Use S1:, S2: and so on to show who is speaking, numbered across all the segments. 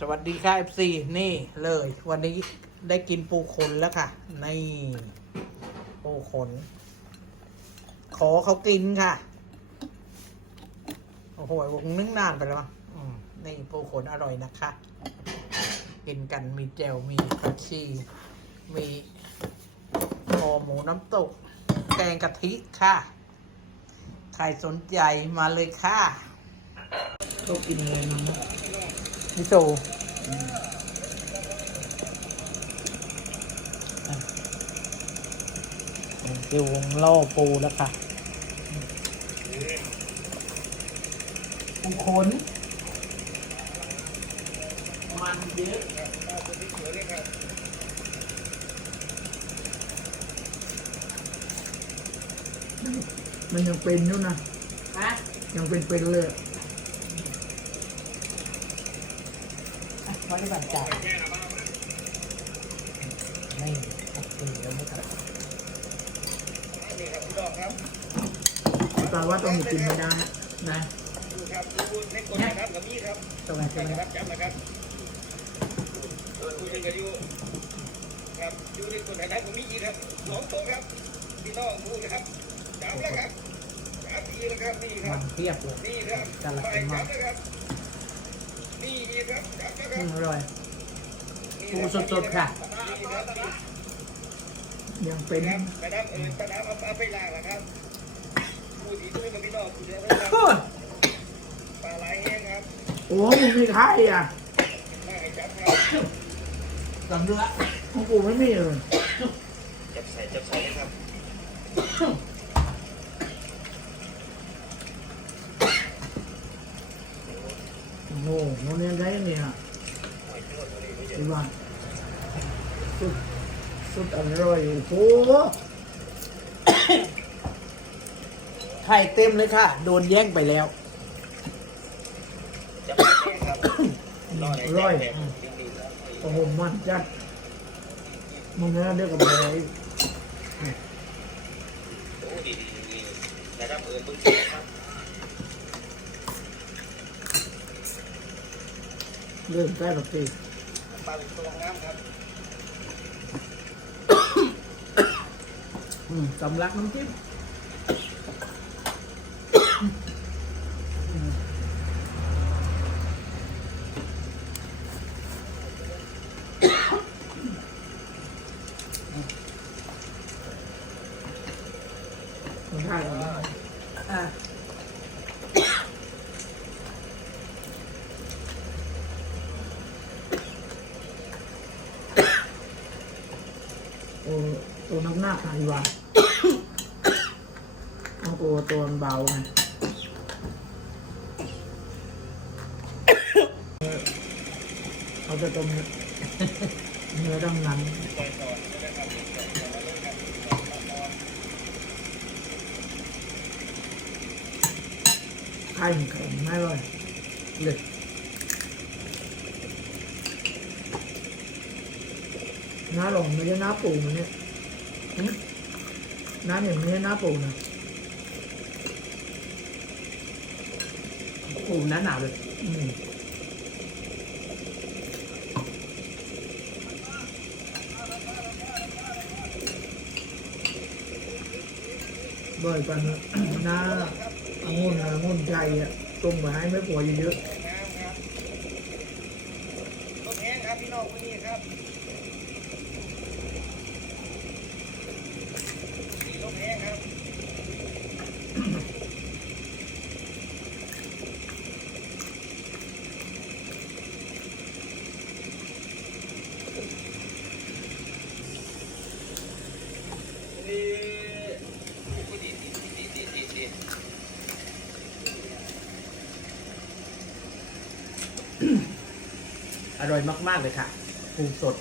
S1: สวัสดีค่ะ FC นี่เลย วันนี้ได้กินปูขนแล้วค่ะ นี่ ปูขน ขอเขากินค่ะ โอ้โหผมนึกนานไปแล้วอืมนี่ปูขนอร่อยนะคะ กินกันมีแจวมีผักชี มีคอหมูน้ำตก แกงกะทิค่ะ ใครสนใจมาเลยค่ะก็กินเลยนะ พี่โจเดี๋ยววงล่อปูแล้วค่ะปูขนมันเยอะ
S2: มันยังเป็นอยู่นะ
S1: ฮะ
S2: ยังเป็นเป็นเลย
S1: บริบัติจ่ายนี่โอเคแล้วไม่ตัด
S2: แต่ว่าต้องมีกินไม่ได้
S1: นะ
S3: ครับดูในกฎนะครับกับพี่ครับ
S1: ตรงไหนตรงไหน
S3: นะครับจำนะครับคุยกันอยู่ครับอยู่ในกฎนะครับกับพี่ครับสองสองครับพี่น้องพูดนะครับจำแล้วครับจำดีนะครับนี่ค
S1: มั
S3: รับ
S1: นเทียบเลย
S3: นี่ครับ
S1: กันละ
S3: ไป
S1: กันมา
S3: จำนะครับ
S1: อื
S3: รับ
S1: มอร่อยปูสดๆค่ะ
S3: นี่ครับนี่
S2: ยังเป็น
S3: ครับไปน้ำเออไปน้ำเอาเอาไปล้างนะครับพูดดีด้วยกับพี่น้องพูดเดี๋ยวนะครับ
S1: โอ้ย
S3: ปลาไหลแห้งครับ
S2: โอ้มึงมีไข่อะ
S3: น่าให้จับครับ
S1: สำเร็จ
S2: ของกูไม่มีเลย
S3: จับใส่จับใส่เลยครับ
S2: โอ้โหโมเนี่ยได้เนี่ยดี ว่าสุดสุดอร่อยโอ้โห
S1: ไข่เต็มเลยค่ะ โดนแย่งไปแล้ว
S3: จับใส่ครับรอ
S2: อ
S3: ให้
S2: ร่อย
S3: แดงๆดีๆครับ
S2: โอ้โหมันจัดมึงเนี่ยเรียกกับอะไร
S3: โอ้ดีดีนะครับเออมึงเสียครับ
S2: เริ่มใกล้แบบตี
S3: ปลาเป็นตัวงามครับ
S1: อืมสำลักน้ำจิ้ม
S2: มันได้แล้ว
S1: อะ
S2: โอ้ ตัวน้ำหนักหายว่ะเอาตัวตัวเบาไงเขาจะต้มเนื้อดังนั้นไข่แข็งไม่เลยเลยน้าหลงไม่ใช่น้าปูมันเนี่ย น้าอย่างไม่ใช่น้าปูนะ
S1: ปูหนาหนาวเลย
S2: อืมบ่อยกันนะน้าองุ่นนะองุ่นใจอะต้มไปให้ไม่ปวดเยอะ
S3: งามครับต้นแห้งครับพี่น้องคนนี้ครับนี่ต้นแห้งครับ นี่ดีดีดีดีดีดี
S1: อ ร่อยมาก ๆ เลยค่ะปูสด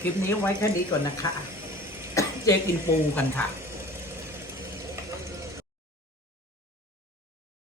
S1: คลิปนี้ไว้แค่นี้ก่อนนะคะ เจ๊กินปูกันค่ะ